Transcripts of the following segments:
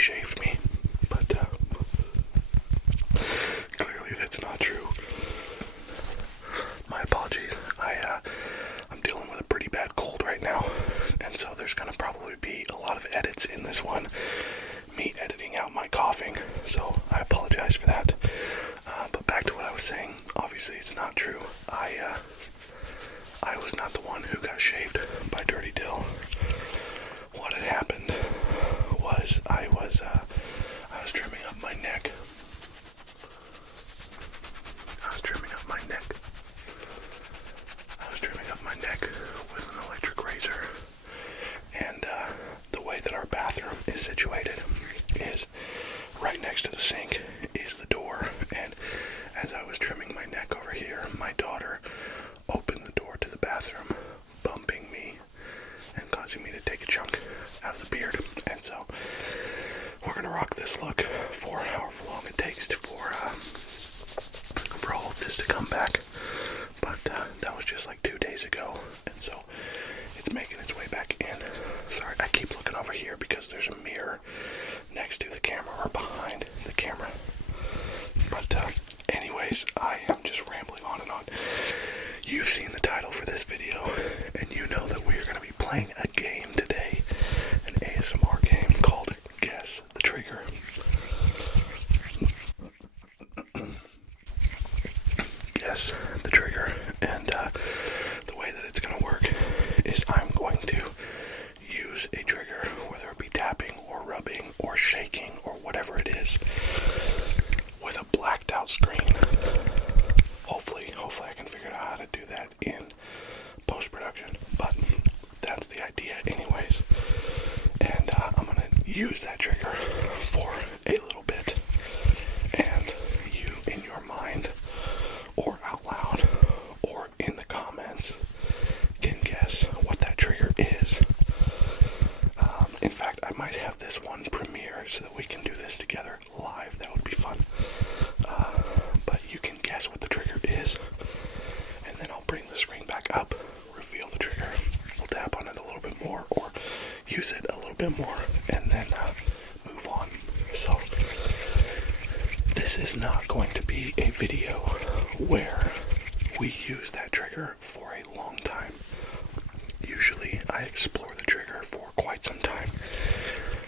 shaved me, but clearly that's not true. My apologies. I'm dealing with a pretty bad cold right now, and so there's going to probably be a lot of edits in this one, me editing out my coughing, so I apologize for that. But back to what I was saying, obviously it's not true. I was not the one who got shaved by Dirty Dill. What had happened was I was trimming up my neck. I was trimming up my neck with an electric razor. And the way that our bathroom is situated is right next to the sink is the door. And as I was trimming my neck over here, my daughter opened the door to the bathroom, bumping me and causing me to take a chunk out of the beard. And so we're gonna rock this look for however long it takes for all of this to come back. But that was just like 2 days ago, and so it's making its way back in. Sorry, I keep looking over here because there's a mirror next to the camera or behind the camera. But anyways, I am just rambling on and on. You've seen the title for this video, and you know that we are going to be playing a game today, an ASMR game called Guess the Trigger. Guess the trigger, and the way that it's going to work is I'm going to use a trigger, whether it be tapping or rubbing or shaking or whatever it is, with a blacked out screen. Hopefully I can figure out how to do that in post-production, but that's the idea anyways. And I'm going to use that trigger for a little bit, and you in your mind or out loud or in the comments can guess what that trigger is. In fact, I might have this one premiere so that we can do this together live. That would be fun. But you can guess what the trigger is, and then I'll bring the screen back up, reveal the trigger, we'll tap on it a little bit more or use it a little bit more, and then move on. So this is not going to be a video where we use that trigger for a long time. Usually I explore the trigger for quite some time,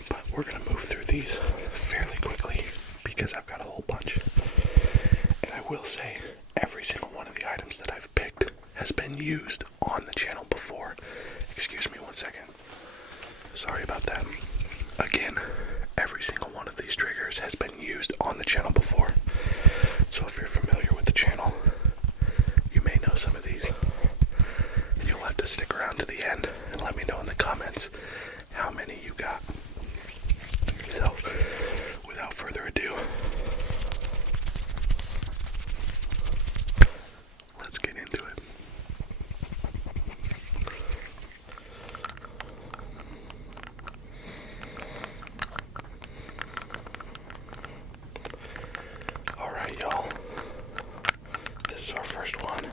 but we're going to move through these fairly quickly because I've got a whole bunch. And I will say, every single one of the items that I've picked has been used on the channel before. Excuse me 1 second. Sorry about that. Again, every single one of these triggers has been used on the channel before. So if you're familiar with the channel, you may know some of these. And you'll have to stick around to the end and let me know in the comments how many you got. So, without further ado, let's get into it. Alright, y'all. This is our first one.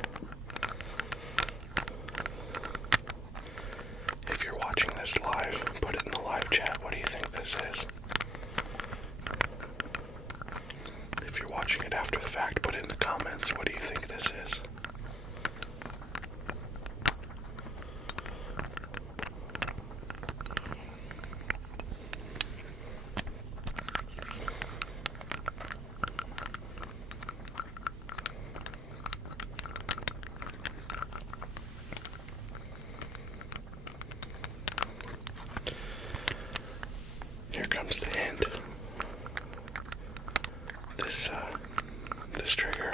If you're watching this live, put it in the live chat. What do you think this is? If you're watching it after the fact, put it in the comments. What do you think this is? Here comes the hint. This trigger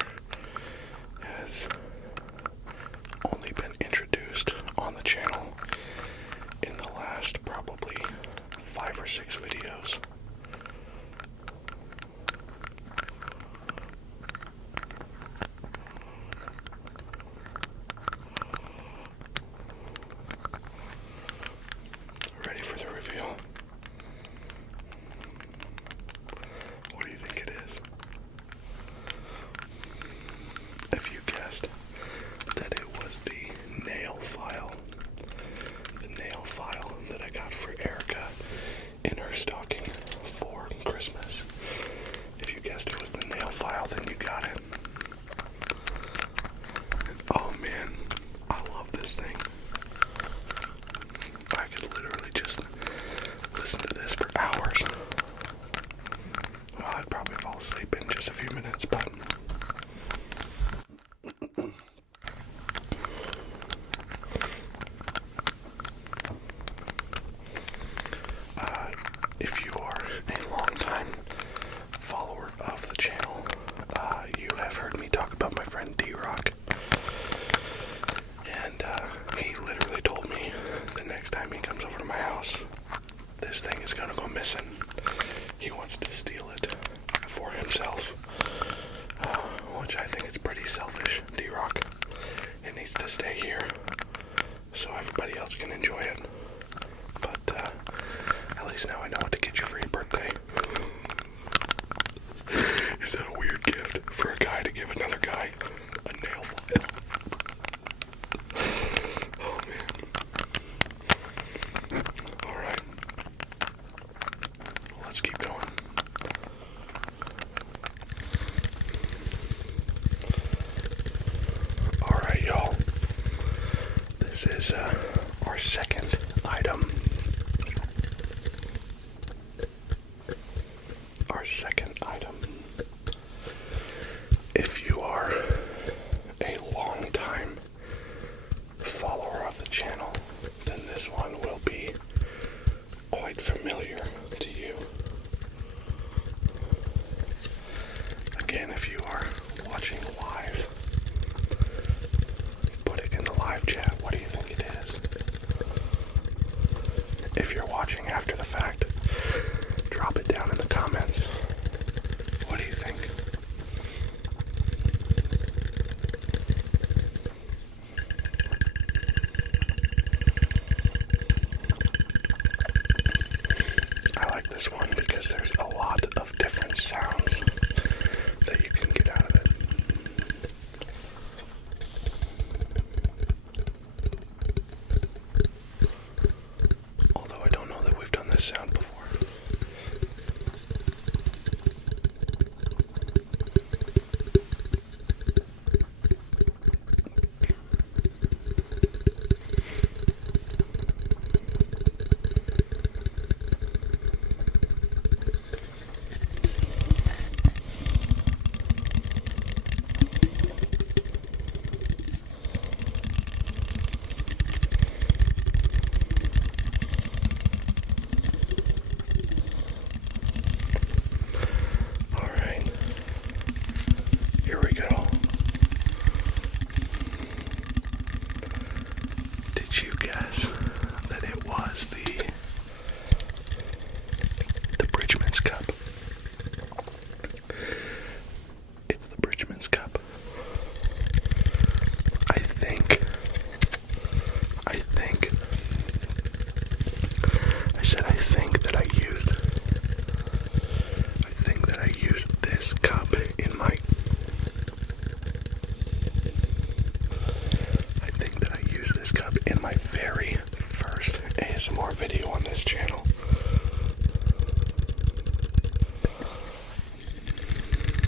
channel.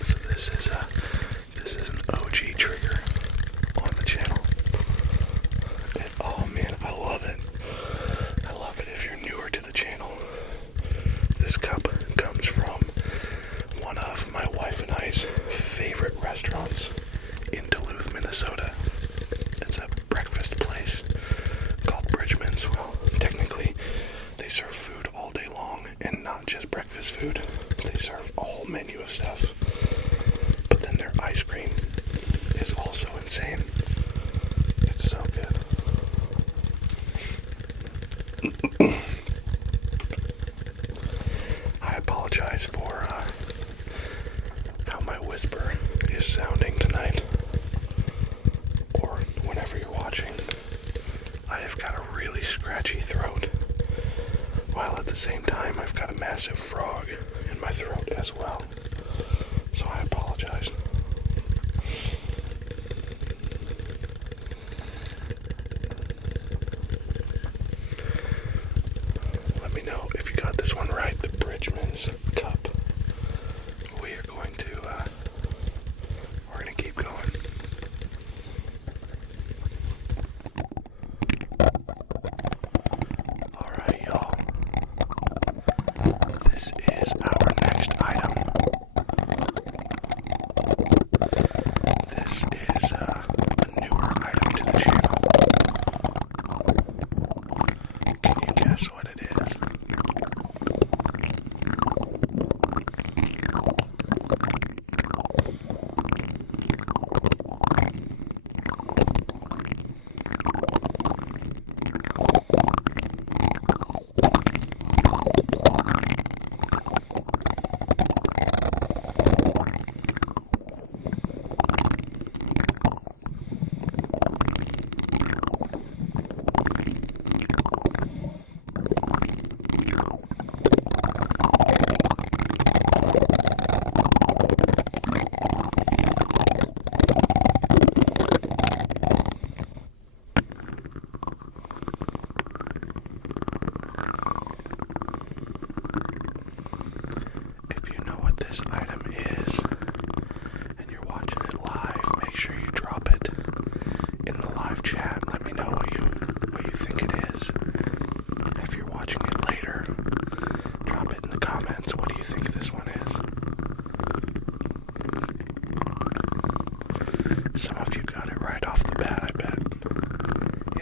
So this is an OG trigger on the channel. And oh man, I love it. I love it. If you're newer to the channel, this cup comes from one of my wife and I's favorite restaurants in Duluth, Minnesota. It's a breakfast place called Bridgman's. Well, technically, they serve food all day long, and not just breakfast food. They serve a whole menu of stuff. But then their ice cream is also insane. It's so good. I apologize for how my whisper is sounding tonight, or whenever you're watching. I have got a really scratchy throat, while at the same time I've got a massive frog in my throat as well. So I apologize. Let me know if you got this one right, the Bridgman's cup. We're gonna keep going. Alright, y'all. This is our next item. This is a newer item to the channel. Can you guess what it is? This item is, and you're watching it live, make sure you drop it in the live chat. Let me know what you think it is. If you're watching it later, drop it in the comments. What do you think this one is? Some of you got it right off the bat, I bet.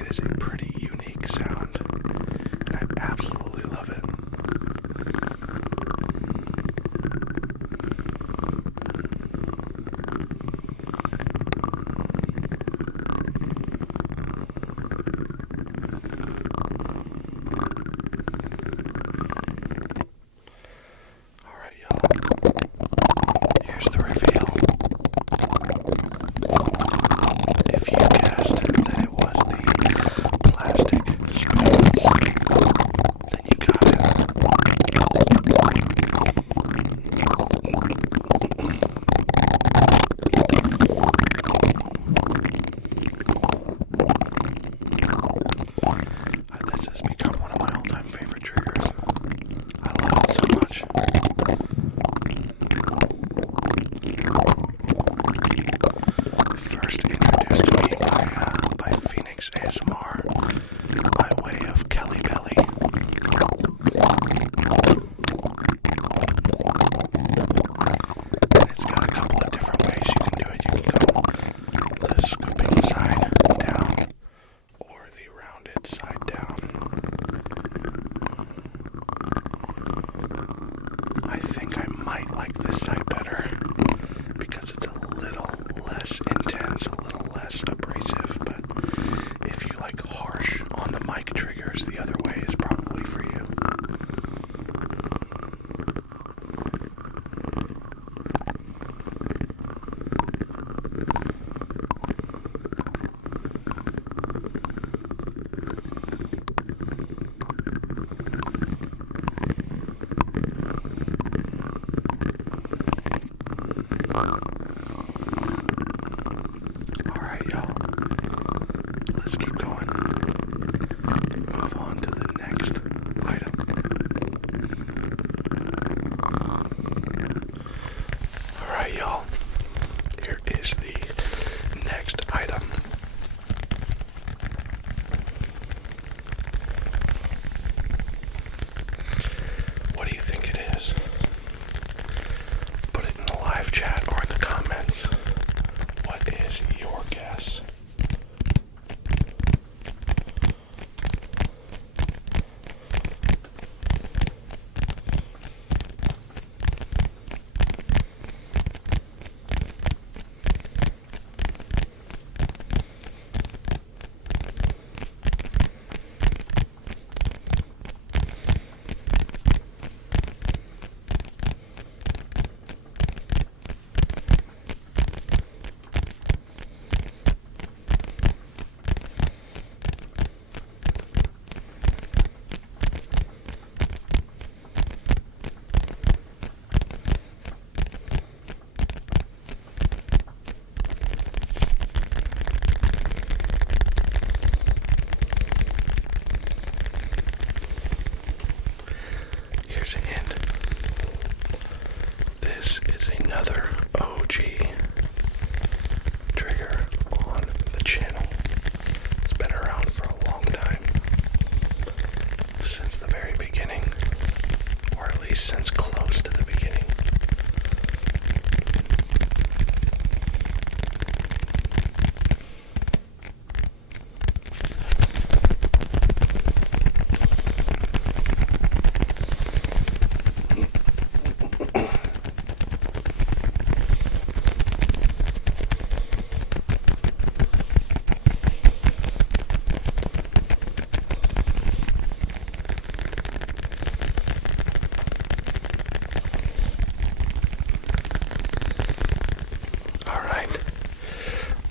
It is a pretty unique sound, and I absolutely love it. Let's keep going. Move on to the next item. is the next item. What do you think it is? Put it in the live chat or in the comments. What is your guess? Here's a hint. This is another OG trigger on the channel. It's been around for a long time. Since the very beginning. Or at least since close to the beginning.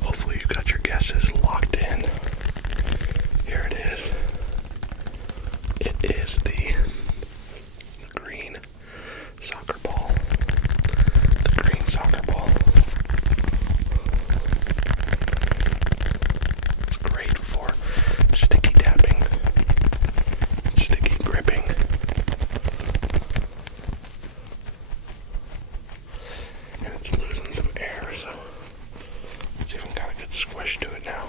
Hopefully you got your guesses locked in. Here it is. It is the green soccer ball. The green soccer ball. It's great for sticky tapping, sticky gripping. And it's losing some air, so it's even got a good squish to it now.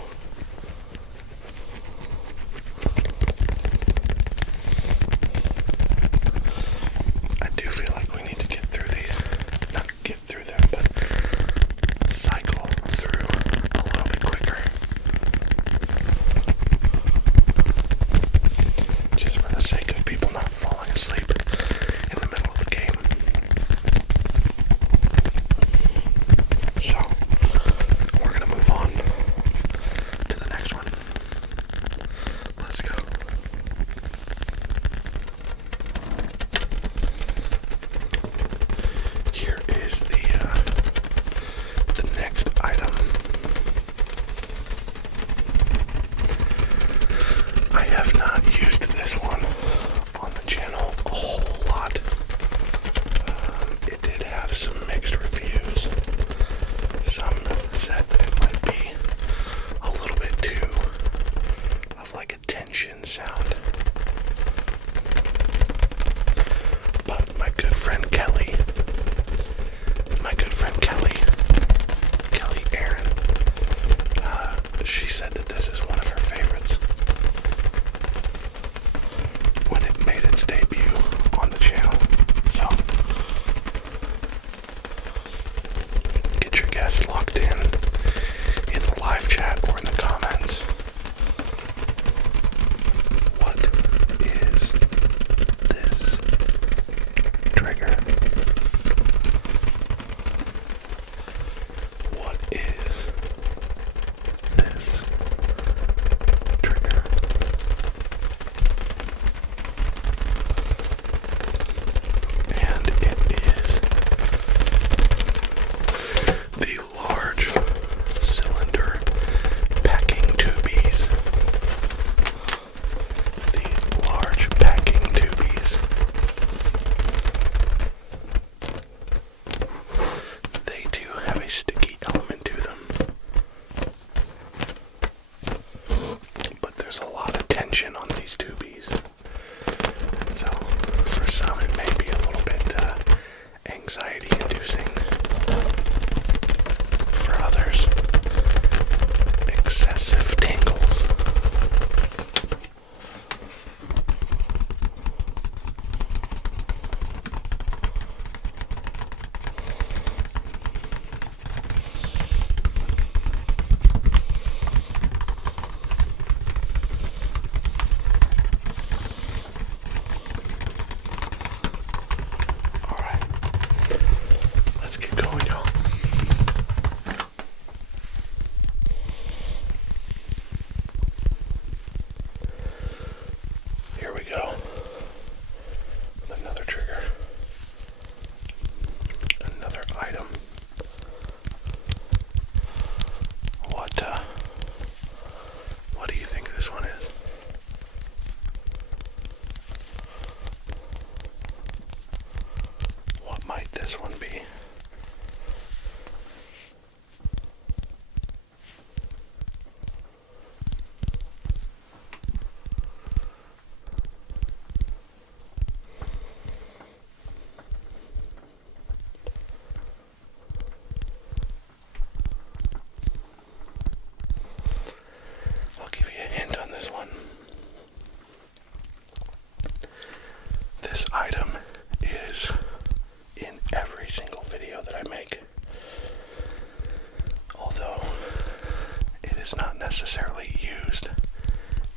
necessarily used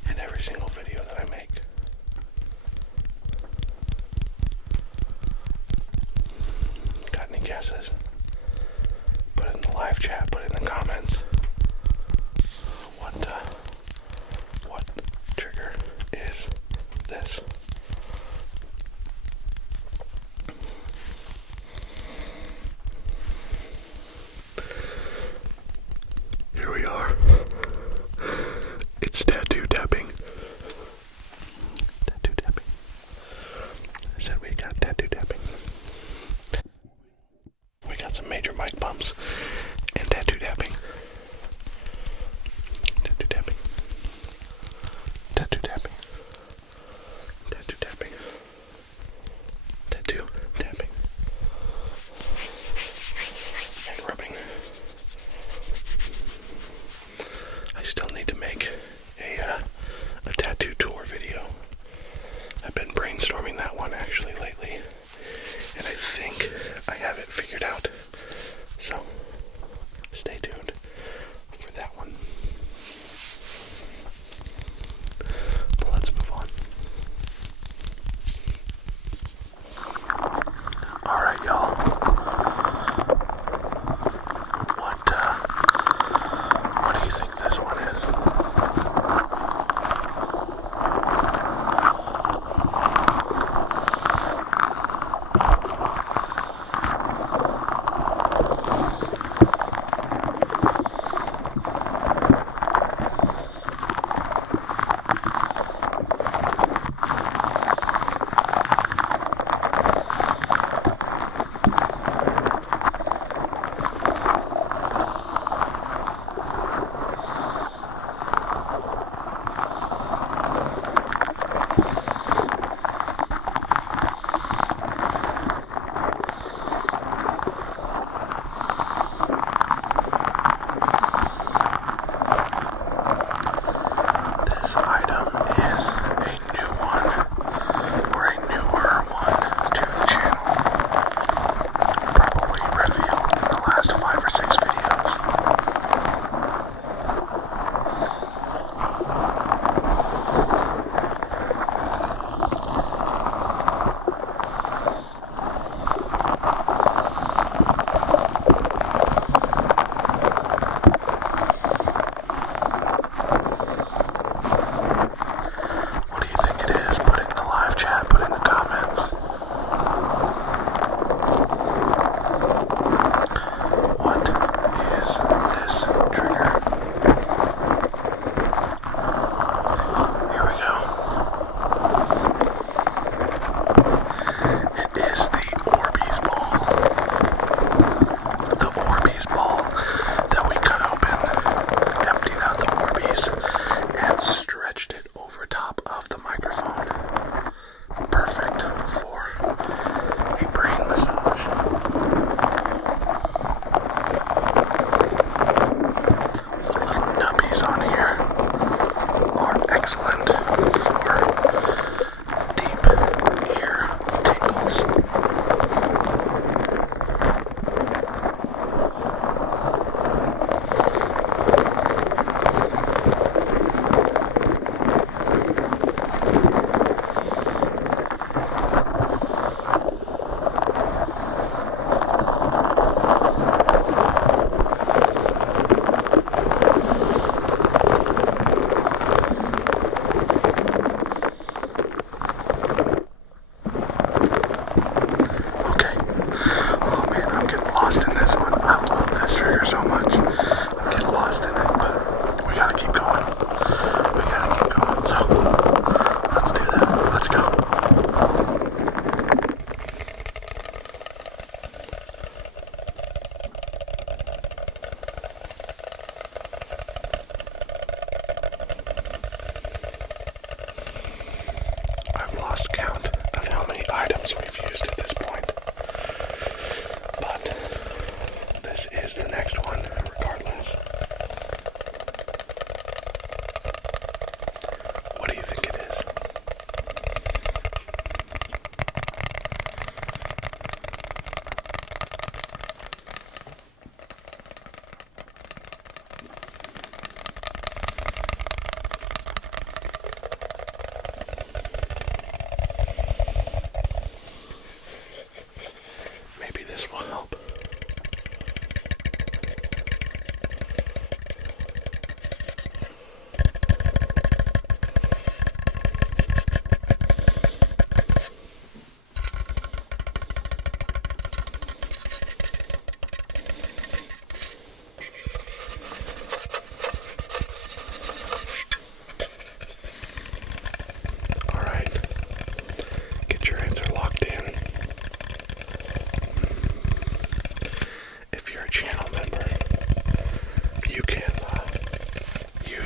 in every single video that I make. Got any guesses? Put it in the live chat, put it in the comments. What trigger is this? Here we are. It's tattoo tapping.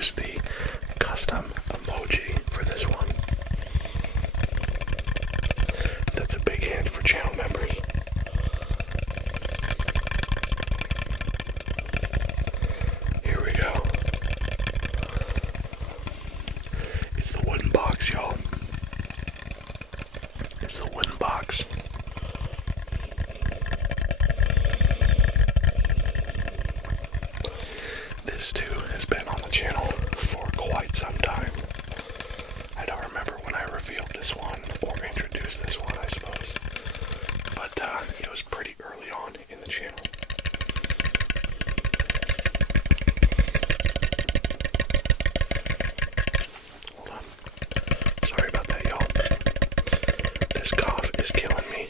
use the custom emoji for this one. That's a big hint for channel members. Here we go. It's the wooden box, y'all. It's the wooden box. This too has been on the channel for quite some time. I don't remember when I revealed this one or introduced this one, I suppose. But it was pretty early on in the channel. Hold on. Sorry about that, y'all. This cough is killing me.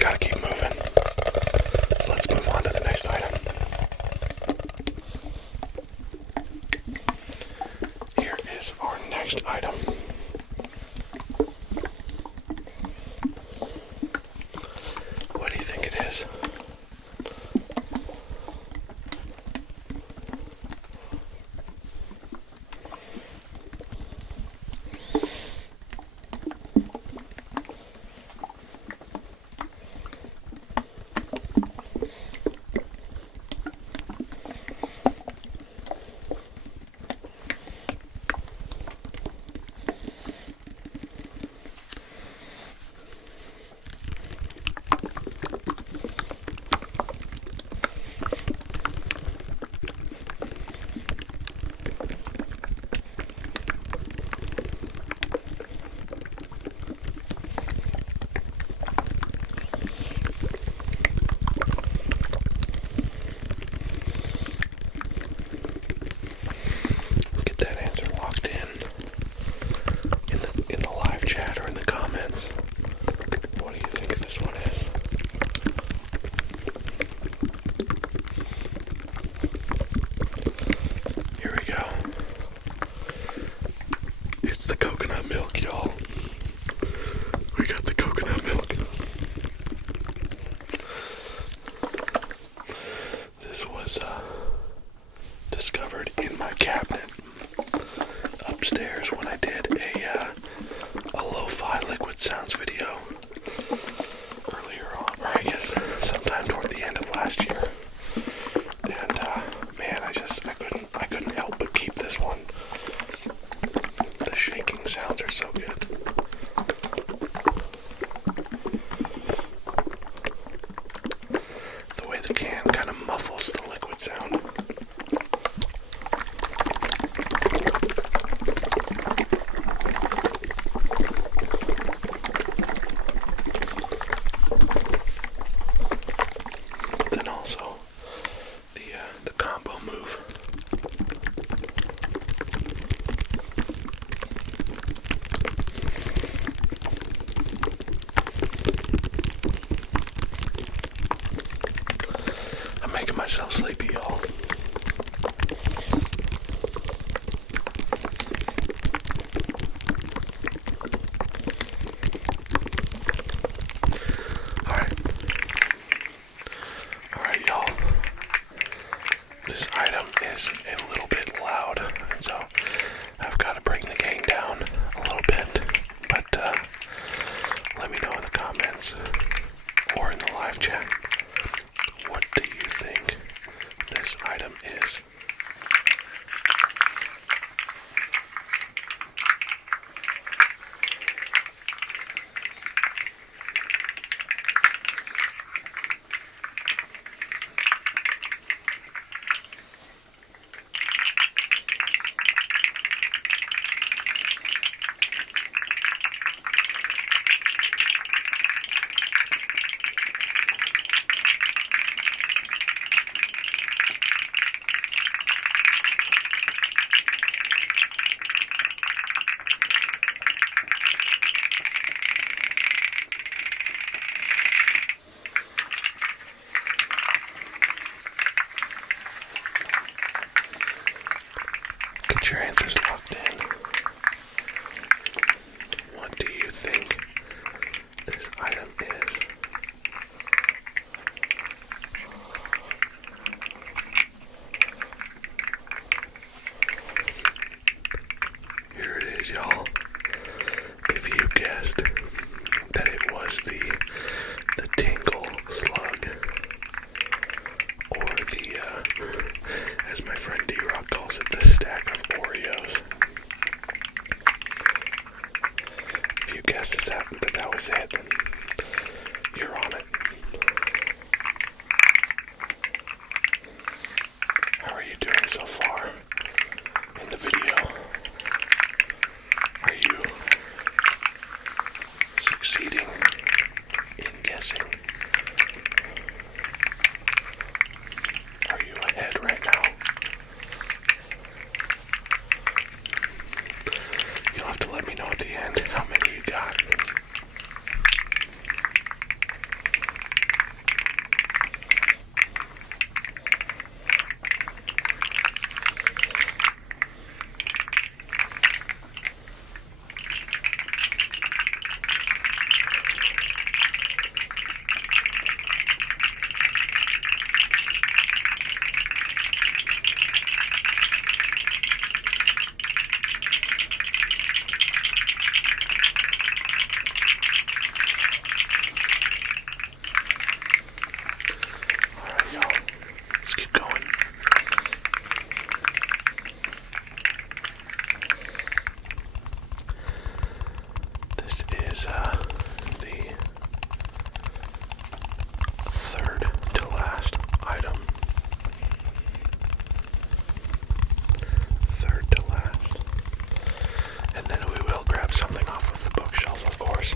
Gotta keep moving. So let's move on to the next item. Here is our next item. What do you think it is? Discovered in my cabinet upstairs when I did a lo-fi liquid sounds video earlier on, or I guess sometime toward the end of last year. And man, I couldn't help but keep this one. The shaking sounds are so good. The way the can kind of muffles the liquid sound. Myself sleepy, y'all. Alright, y'all. This item is a little bit loud, and so I've got to bring the gain down a little bit. But let me know in the comments or in the live chat. What do you think this item is? as my friend D-Rock calls it, the stack of Oreos. If you guessed that was it, then you're on it. How are you doing so far in the video? Are you succeeding in guessing? Are you ahead right now? You'll have to let me know at the end how many you got. Let's keep going. This is the third to last item. Third to last. And then we will grab something off of the bookshelf, of course,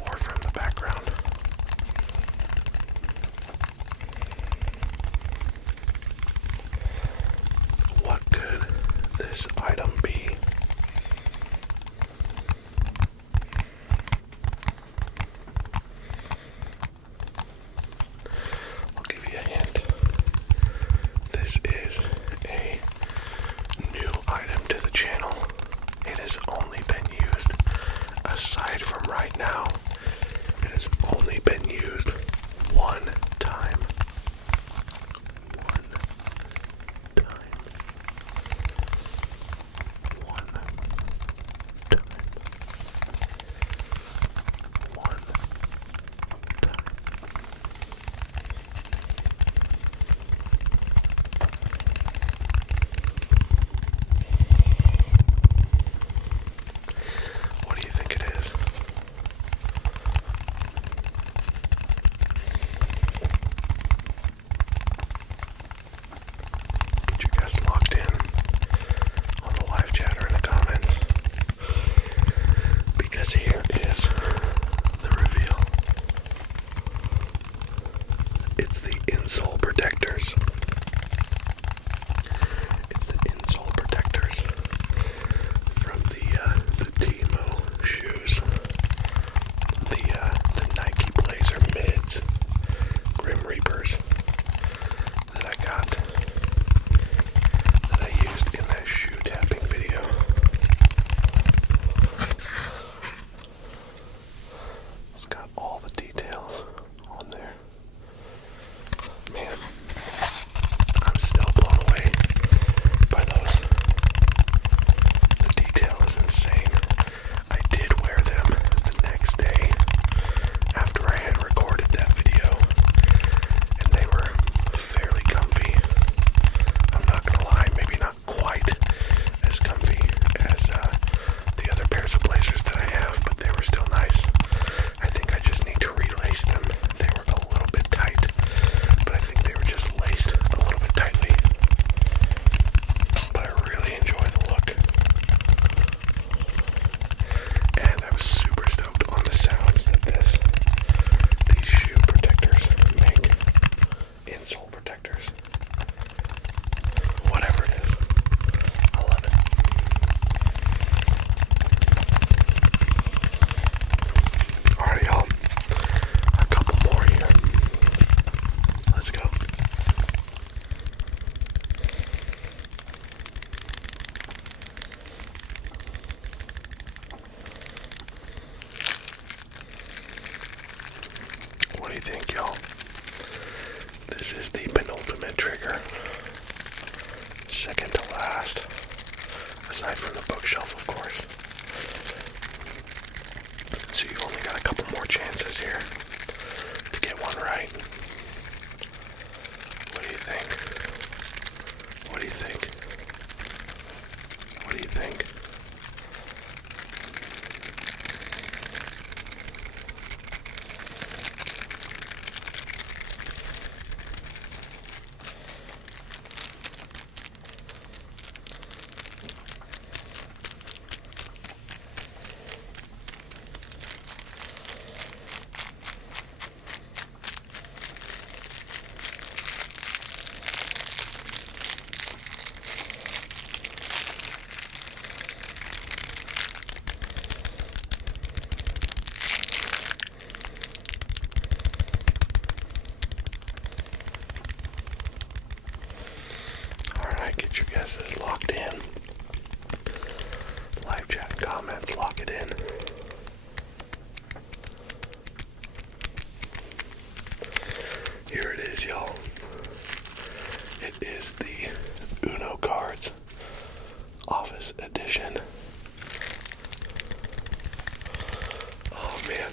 or from the background. What could this item be? I'll give you a hint. This is a new item to the channel. It has only been used, aside from right now, it has only been used one time. One time. One time. One time. What do you think it is? Get you guys locked in on the live chat or in the comments, because here is the reveal. It's the insole protectors. It's the insole protectors from the Timo shoes. The Nike Blazer Mids Grim Reapers that I got, that I used in that shoe tapping video. It's got all the details on there. Man, I'm still blown away by those. The detail is insane. I did wear them the next day after I had recorded that video, and they were fairly comfy. I'm not gonna lie, maybe not quite as comfy as the other pairs of blazers that I have, but they were still nice. I think I just need to relace them. They were a little bit tight, but I think they were just laced a little bit tightly. But I really enjoy the look. And I was super stoked on the sounds that these shoe protectors make. Insole protectors. Whatever it is. I love it. Alright, y'all. A couple more here. Let's go. What do you think, y'all? This is the penultimate trigger. Second to last. Aside from the bookshelf, of course. So you've only got a couple more chances here to get one right. What do you think? think? Get your guesses locked in. Live chat and comments, lock it in. Here it is, y'all. It is the Uno Cards Office Edition. Oh man.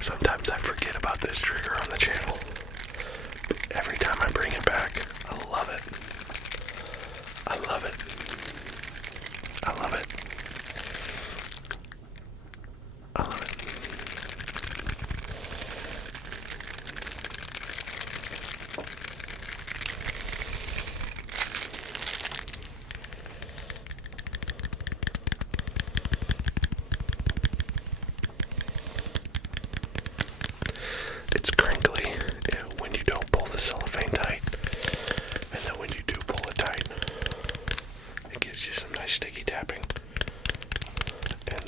Sometimes I forget about this trigger on the channel. But every time I bring it back, I love it. I love it. I love it. I love it. It's crinkly when you don't pull the cellophane tight, and then when you do pull it tight, it gives you some nice sticky tapping, and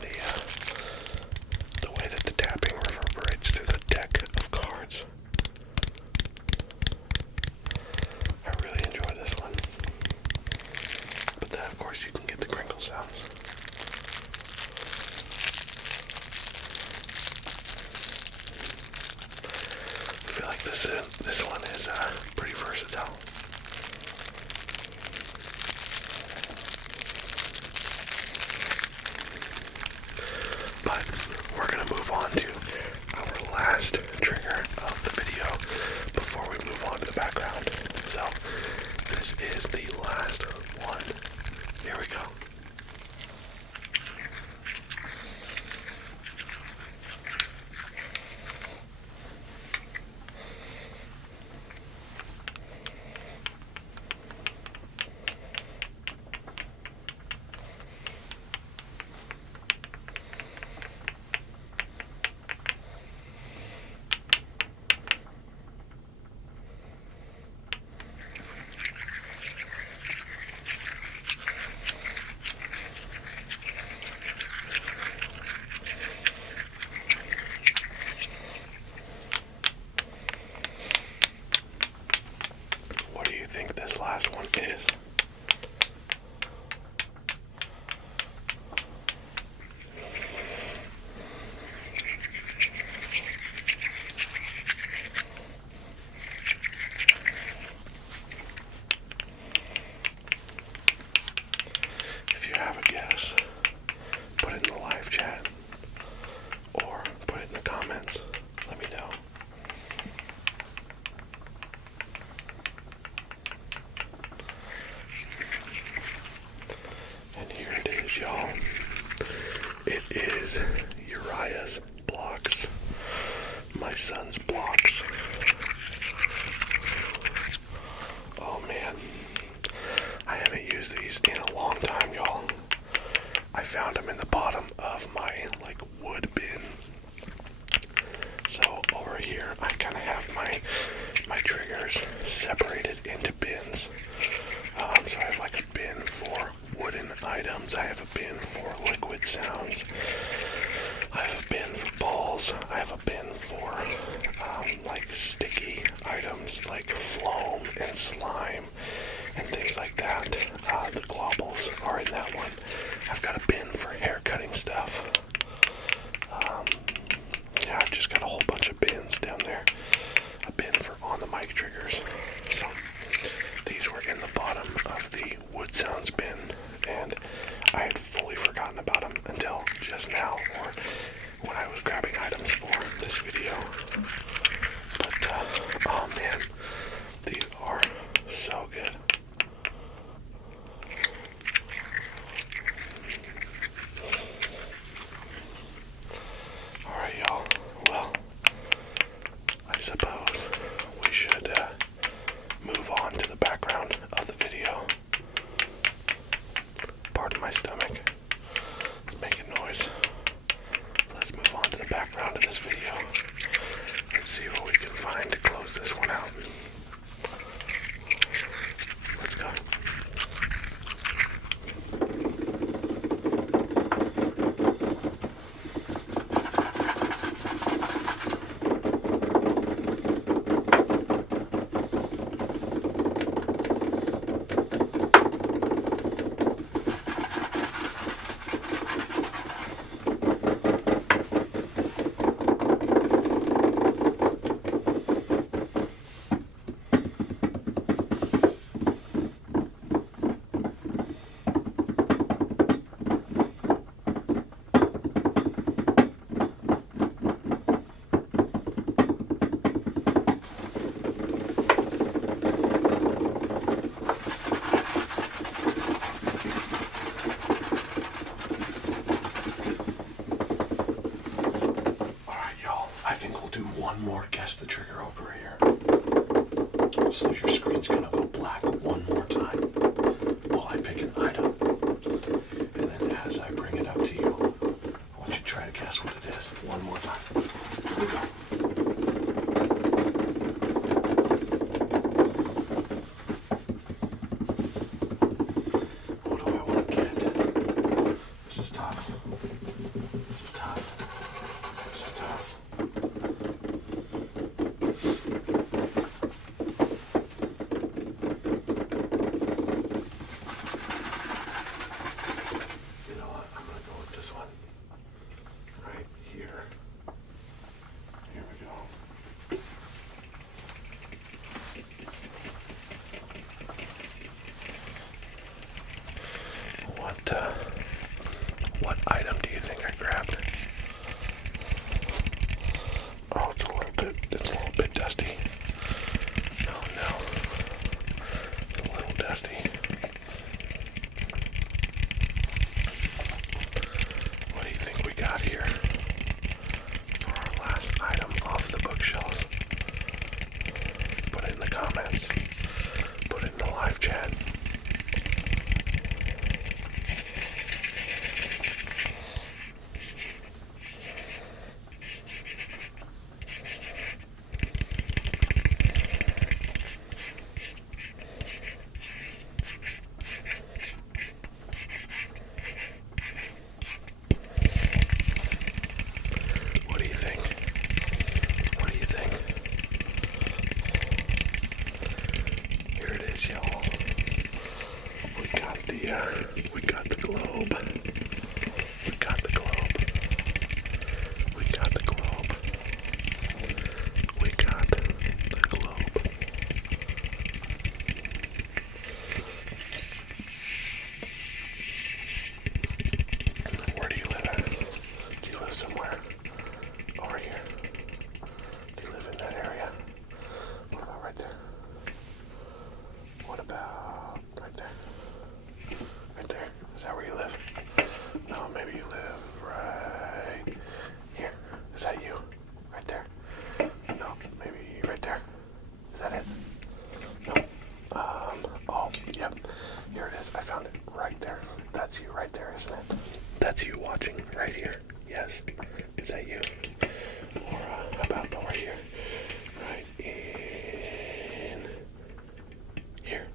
the way that the tapping reverberates through the deck of cards. I really enjoy this one, but then of course you can get the crinkle sounds. I feel like this one is pretty versatile. But we're going to move on to our last trigger of the video before we move on to the background. So this is the last one. Here we go. What do you think this last one is? If you have a guess, put it in the live chat or put it in the comments. Let me know. And here it is, y'all. It is Uriah's blocks. My son's blocks. Oh man. I haven't used these in a long time, y'all. I found them in the bottom of my wood bin. So over here I kind of have my triggers separated into bins. So I have a bin for wooden items. I have a bin for liquid sounds. I have a bin for balls. I have a bin for sticky items like foam and slime and things like that. The globbles are in that one. I've got a bin for hair cutting stuff. I've just got a whole bunch of bins down there. A bin for on the mic triggers. So these were in the bottom of the wood sounds bin, and I had fully forgotten about them until just now, or when I was grabbing items for this video. But oh man, these are so good. So your screen's gonna go black one more time while I pick an item. And then as I bring it up to you, I want you to try to guess what it is one more time. Here we go. What do I want to get? This is tough. This is tough. This is tough. You know what? I'm going to go with this one. Right here. Here we go. What item do you think I grabbed? Oh, it's a little bit dusty. Oh no. It's a little dusty. What do you think we got here for our last item off the bookshelf? Put it in the comments. Put it in the live chat. What do you think? What do you think? Here it is, y'all. We got the globe. We got the globe. We got the globe. We got the globe. Where do you live at? Do you live somewhere over here? Do you live in that area? What about right there? What about right there? Right there? Is that where you live? No, maybe you live right here. Is that you? Right there? No, maybe right there. Is that it? No. Oh, yep. Here it is. I found it right there. That's you right there, isn't it? That's you watching right here. Yes. Is that you? Or how about over here? Right in here.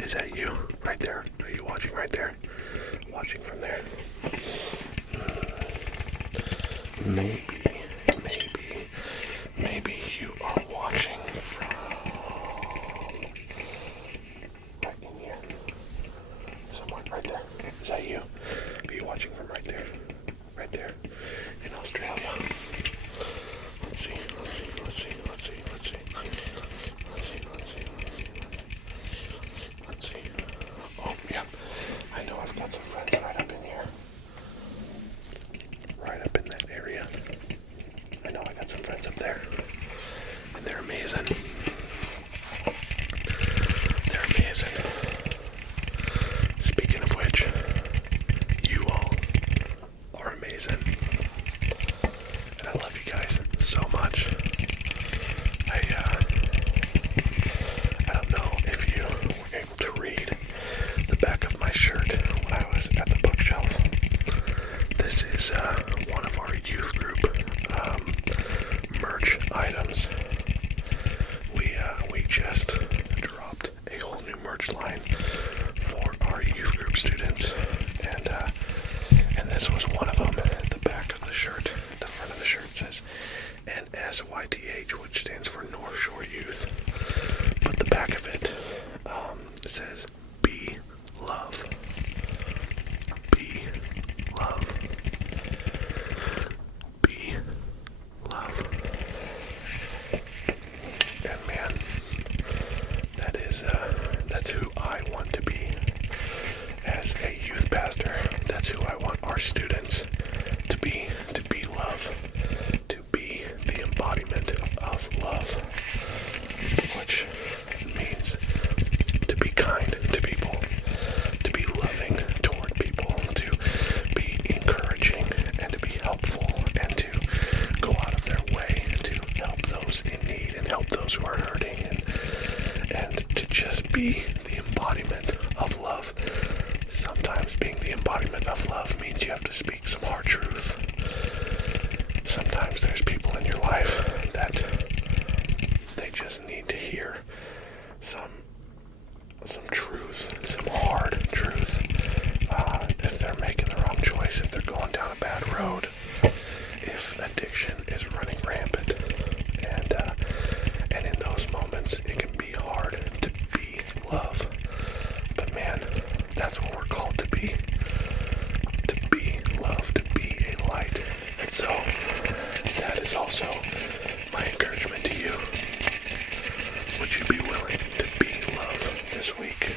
Is that you right there? Are you watching right there? Watching from there. Maybe you are watching from right in here. Someone right there. Is that you? Are you watching from right there? Right there in Australia. Let's see. Oh, yeah. I know I've got some friends right up in here. Right up in that area. I know I got some friends up there. And they're amazing. They're amazing. Speaking of which, you all are amazing. And I love you guys so much. I don't know if you were able to read the back of my shirt when I was at the bookshelf. This is one of our youth group merch items. We just dropped a whole new merch line for our youth group students, and this was one of them. The back of the shirt, the front of the shirt says NSYTH, which stands for North Shore Youth, but the back of it says Be Love. Be Love. Be Love. And man, that's who I want to be as a youth pastor. That's who I want our students to be love, to be the embodiment of love, which means to be kind to people, to be loving toward people, to be encouraging and to be helpful, and to go out of their way to help those in need and help those who are hurting, be the embodiment of love. Sometimes being the embodiment of love means you have to speak some hard truth. Sometimes there's people in your life that they just need to hear some truth, some hard truth. If they're making the wrong choice, if they're going down a bad road, if addiction is running rampant, and in those moments it can be hard to be love. But man, that's what we're called to be love, to be a light. And so that is also my encouragement to you. Would you be willing to be love this week?